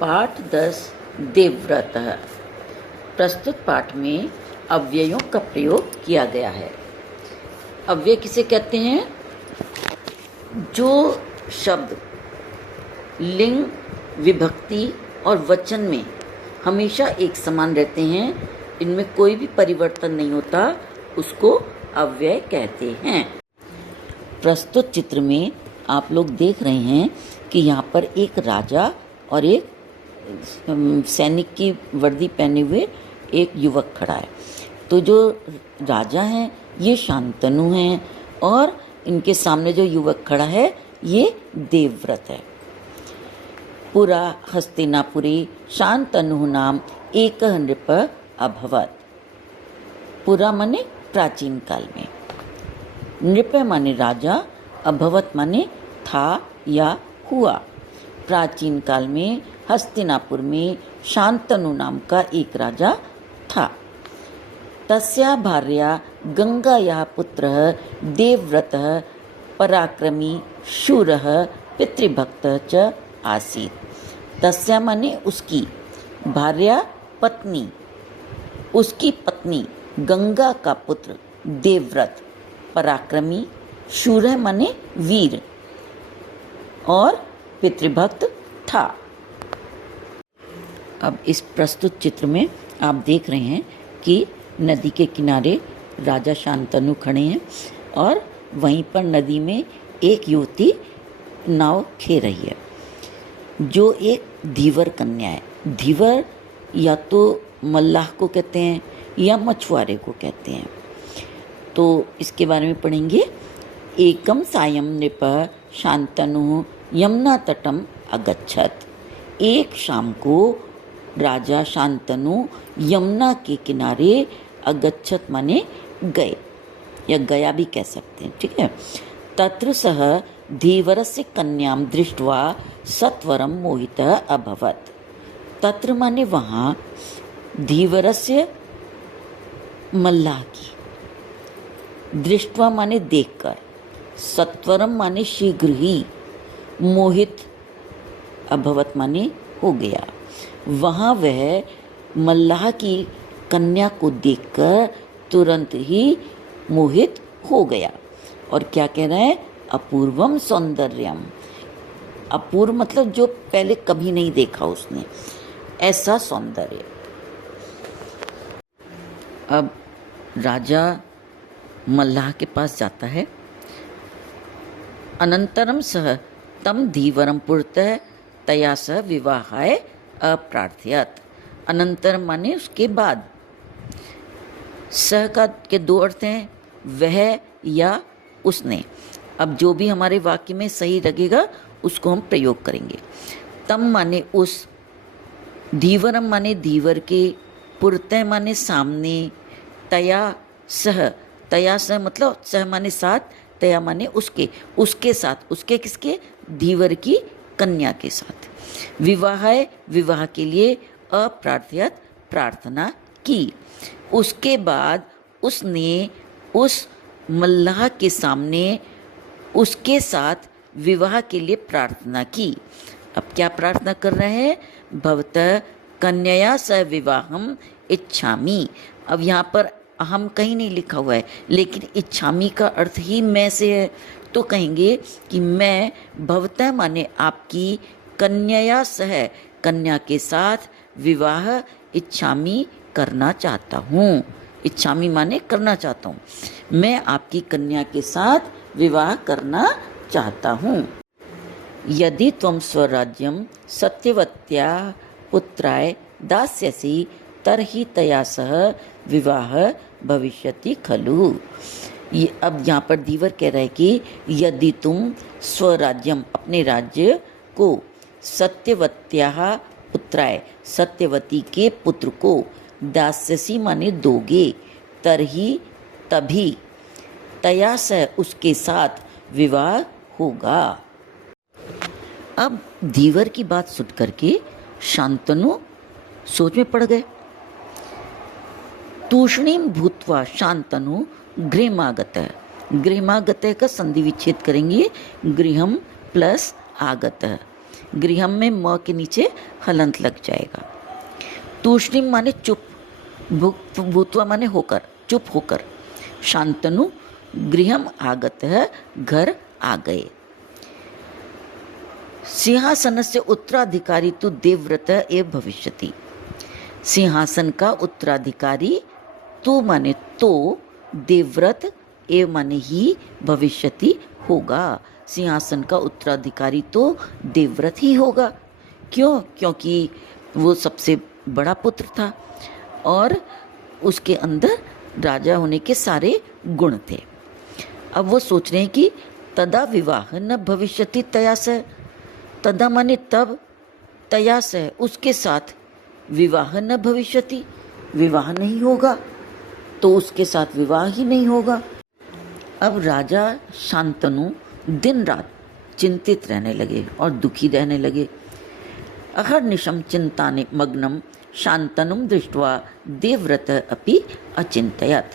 पाठ 10 देवव्रत। प्रस्तुत पाठ में अव्ययों का प्रयोग किया गया है। अव्यय किसे कहते हैं? जो शब्द लिंग, विभक्ति और वचन में हमेशा एक समान रहते हैं, इनमें कोई भी परिवर्तन नहीं होता, उसको अव्यय कहते हैं। प्रस्तुत चित्र में आप लोग देख रहे हैं कि यहाँ पर एक राजा और एक सैनिक की वर्दी पहने हुए एक युवक खड़ा है। तो जो राजा हैं ये शांतनु हैं और इनके सामने जो युवक खड़ा है ये देवव्रत है। पुरा हस्तिनापुरी शांतनु नाम एक नृप अभवत। पुरा माने प्राचीन काल में, नृप माने राजा, अभवत माने था या हुआ। प्राचीन काल में हस्तिनापुर में शांतनु नाम का एक राजा था। तस्या भार्या गंगायाः पुत्रः देवव्रतः पराक्रमी शूरः पितृभक्तः च आसीत्। तस्या माने उसकी, भार्या पत्नी, उसकी पत्नी गंगा का पुत्र देवव्रत पराक्रमी, शूर माने वीर और पितृभक्त था। अब इस प्रस्तुत चित्र में आप देख रहे हैं कि नदी के किनारे राजा शांतनु खड़े हैं और वहीं पर नदी में एक युवती नाव खे रही है जो एक धीवर कन्या है। धीवर या तो मल्लाह को कहते हैं या मछुआरे को कहते हैं। तो इसके बारे में पढ़ेंगे। एकम सायं नृप शांतनु यमुना तटम अगच्छत। एक शाम को राजा शांतनु यमुना के किनारे अगच्छत माने गए या गया भी कह सकते हैं, ठीक है। तत्र सह धीवरस्य कन्याम दृष्ट्वा सत्वरम मोहितः अभवत। तत्र माने वहाँ, धीवरस्य मल्लाह की, दृष्ट्वा माने देखकर, सत्वरम माने शीघ्र ही, मोहित अभवत माने हो गया। वहाँ वह मल्लाह की कन्या को देखकर तुरंत ही मोहित हो गया। और क्या कह रहा है? अपूर्वम सौंदर्यम। अपूर्व मतलब जो पहले कभी नहीं देखा उसने, ऐसा सौंदर्य। अब राजा मल्लाह के पास जाता है। अनंतरम सह तम धीवरम पुरतः तया सह विवाहाय अप्रार्थयत। अनंतर माने उसके बाद, सह का के दो अर्थ हैं, वह या उसने। अब जो भी हमारे वाक्य में सही लगेगा उसको हम प्रयोग करेंगे। तम माने उस, धीवरम माने धीवर के, पुरतः माने सामने, तया सह, तया सह मतलब सह माने साथ, तया माने उसके, उसके साथ, उसके किसके? धीवर की कन्या के साथ। विवाह, विवाह के लिए, अप्रार्थयत प्रार्थना की। उसके बाद उसने उस मल्लाह के सामने उसके साथ विवाह के लिए प्रार्थना की। अब क्या प्रार्थना कर रहे हैं? भवतः कन्यया सह विवाहम इच्छामि। अब यहाँ पर हम कहीं नहीं लिखा हुआ है, लेकिन इच्छामि का अर्थ ही मैं से है, तो कहेंगे कि मैं भवतः माने आपकी, कन्यया सह कन्या के साथ, विवाह इच्छामि करना चाहता हूँ। इच्छामि माने करना चाहता हूँ, मैं आपकी कन्या के साथ विवाह करना चाहता हूँ। यदि त्वं स्वराज्यं सत्यवत्या पुत्राय दास्यसि तर्हि तया सह विवाह भविष्यति खलु। ये अब यहाँ पर धीवर कह रहा है कि यदि तुम स्वराज्यम अपने राज्य को, सत्यवत्याः पुत्राय सत्यवती के पुत्र को, दास्यसी माने दोगे, तरही तभी, तया सह उसके साथ विवाह होगा। अब धीवर की बात सुन करके शांतनु सोच में पड़ गए। तूष्णीम भूत्वा शांतनु गृहमागतः। गृहमागतः का संधि विच्छेद करेंगे, गृहम प्लस आगतः। गृहम में म के नीचे हलंत लग जाएगा। तूष्णीम माने चुप, भूत्वा माने होकर, चुप होकर। शांतनु गृहम आगत है, घर आ गए। सिंहासनस्य उत्तराधिकारी तो देवव्रत एव भविष्यति। सिंहासन का उत्तराधिकारी तो माने तो, देवव्रत एव माने ही, भविष्यति होगा। सिंहासन का उत्तराधिकारी तो देवव्रत ही होगा। क्यों? क्योंकि वो सबसे बड़ा पुत्र था और उसके अंदर राजा होने के सारे गुण थे। अब वो सोच रहे हैं कि तदा विवाह न भविष्यति तया से। तदा माने तब, तया से उसके साथ, विवाह न भविष्यति, विवाह नहीं होगा, तो उसके साथ विवाह ही नहीं होगा। अब राजा शांतनु दिन रात चिंतित रहने लगे और दुखी रहने लगे। अहर्निशम चिंताने मग्नम शांतनुम दृष्ट्वा देवव्रत अपि अचिंतयत।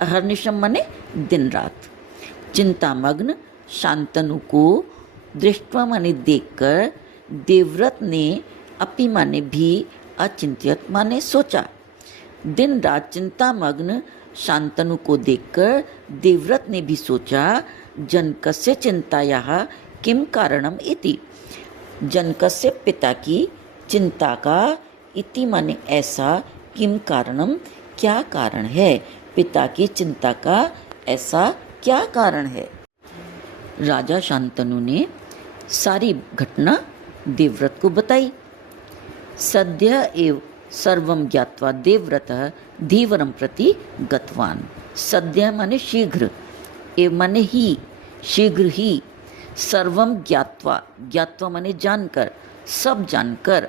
अहर्निशम माने दिन रात, चिंतामग्न शांतनु को दृष्ट्वा माने देखकर, देवव्रत ने अपि माने भी, अचिंत्यत माने सोचा। दिन रात चिंतामग्न शांतनु को देखकर देवव्रत ने भी सोचा, जनकस्य चिंतायाः किम कारणम इति। जनकस्य पिता की चिंता का, इति माने ऐसा, किम कारणम क्या कारण है, पिता की चिंता का ऐसा क्या कारण है। राजा शांतनु ने सारी घटना देवव्रत को बताई। सद्य एव सर्वं ज्ञात्वा देवव्रतः धीवरं प्रति गतवान। सद्य माने शीघ्र, एव माने ही, शीघ्र ही, सर्वं ज्ञात्वा, ज्ञात्वा माने जानकर, सब जानकर,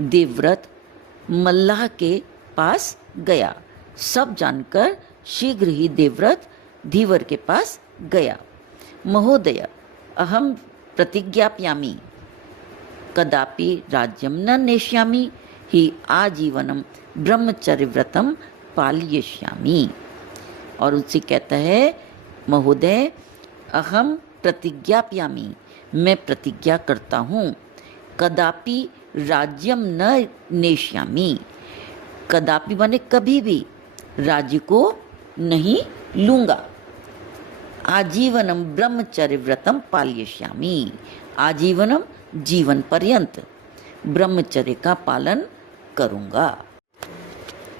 देवव्रत मल्लाह के पास गया। सब जानकर शीघ्र ही देवव्रत धीवर के पास गया। महोदय अहम प्रतिज्ञापयामि कदापि राज्यम न नेष्यामि हि आजीवनम ब्रह्मचर्य व्रतम पालयिष्यामि। और उनसे कहता है, महोदय अहम प्रतिज्ञापयामि, मैं प्रतिज्ञा करता हूँ, कदापि राज्यम न नेष्यामि, कदापि माने कभी भी, राज्य को नहीं लूँगा। आजीवनम ब्रह्मचर्य व्रतम पालयिष्यामि, आजीवनम जीवन पर्यंत ब्रह्मचर्य का पालन करूँगा।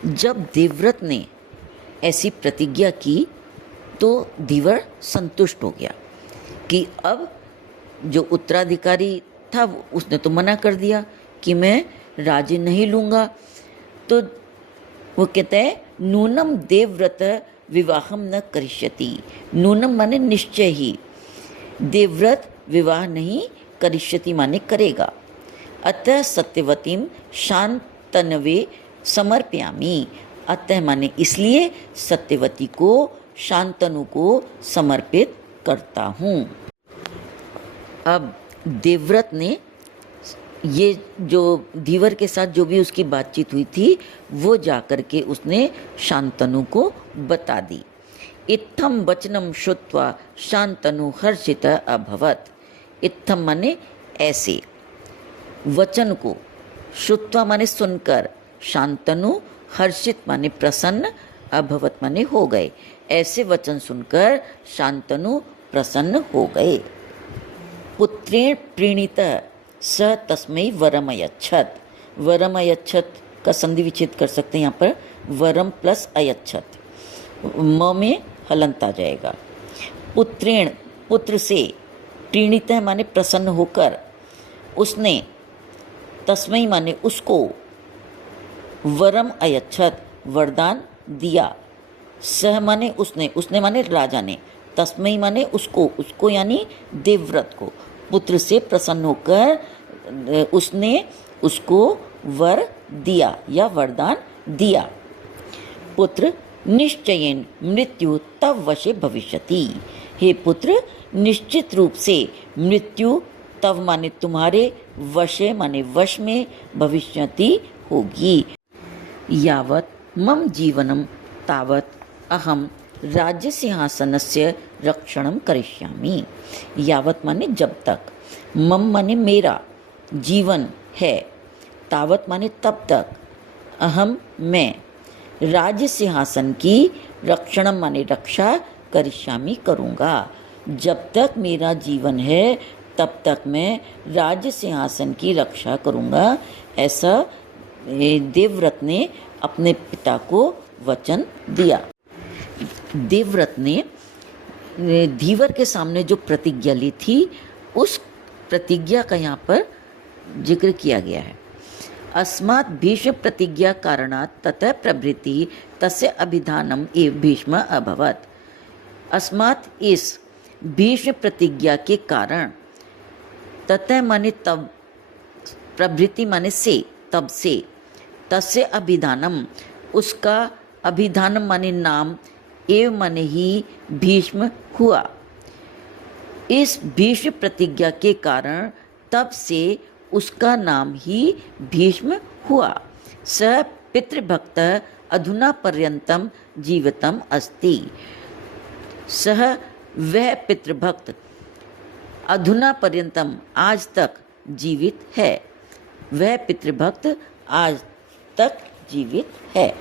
जब देवव्रत ने ऐसी प्रतिज्ञा की तो धीवर संतुष्ट हो गया कि अब जो उत्तराधिकारी था उसने तो मना कर दिया कि मैं राज्य नहीं लूँगा। तो वो कहता है, नूनम देवव्रत विवाहम न करिष्यति। नूनम माने निश्चय ही, देवव्रत विवाह नहीं, करिष्यति माने करेगा। अतः सत्यवतीम शांतनवे समर्पयामि। अतः माने इसलिए सत्यवती को, शांतनु को समर्पित करता हूँ। अब देवव्रत ने ये जो धीवर के साथ जो भी उसकी बातचीत हुई थी वो जाकर के उसने शांतनु को बता दी। इत्थम वचनम श्रुत्वा शांतनु हर्षित अभवत। इत्थम माने ऐसे, वचन को, श्रुत्वा माने सुनकर, शांतनु हर्षित माने प्रसन्न, अभवत माने हो गए। ऐसे वचन सुनकर शांतनु प्रसन्न हो गए। पुत्रेण प्रीणित स तस्मै वरम अयच्छत। वरम अयच्छत का संधि विच्छेद कर सकते हैं यहाँ पर, वरम प्लस अयच्छत, म में हलंत आ जाएगा। पुत्रेण पुत्र से, प्रीणित माने प्रसन्न होकर, उसने, तस्मै माने उसको, वरम अयच्छत वरदान दिया। सह माने उसने, उसने माने राजा ने, तस्मै माने उसको, उसको यानी देवव्रत को, पुत्र से प्रसन्न होकर उसने उसको वर दिया या वरदान दिया। पुत्र निश्चयेन मृत्यु तव वशे भविष्यति। हे पुत्र निश्चित रूप से मृत्यु तव माने तुम्हारे, वशे माने वश में, भविष्यति होगी। यावत मम जीवनम तावत अहम राज्य सिंहासनस्य रक्षणम करिष्यामि। यावत माने जब तक, मम माने मेरा, जीवन है, तावत माने तब तक, अहम मैं, राज्य सिंहासन की रक्षणम माने रक्षा, करिष्यामि करूँगा। जब तक मेरा जीवन है तब तक मैं राज्य सिंहासन की रक्षा करूँगा, ऐसा देवव्रत ने अपने पिता को वचन दिया। देवव्रत ने धीवर के सामने जो प्रतिज्ञा ली थी, उस प्रतिज्ञा का यहाँ पर जिक्र किया गया है। अस्मात् भीष्म प्रतिज्ञा कारणात् ततः प्रभृति तस्य अभिधानम एव भीष्म अभवत्। अस्मात् इस भीष्म प्रतिज्ञा के कारण, ततः माने तब, प्रभृति माने से, तब से, तस्य अभिधानम उसका, अभिधानम माने नाम, एव माने ही, भीष्म हुआ। इस भीष्म प्रतिज्ञा के कारण तब से उसका नाम ही भीष्म हुआ। स पितृभक्त अधुना पर्यंतम जीवितम अस्ति। सह वह पितृभक्त अधुना पर्यंतम आज तक जीवित है। वह पितृभक्त आज तक जीवित है।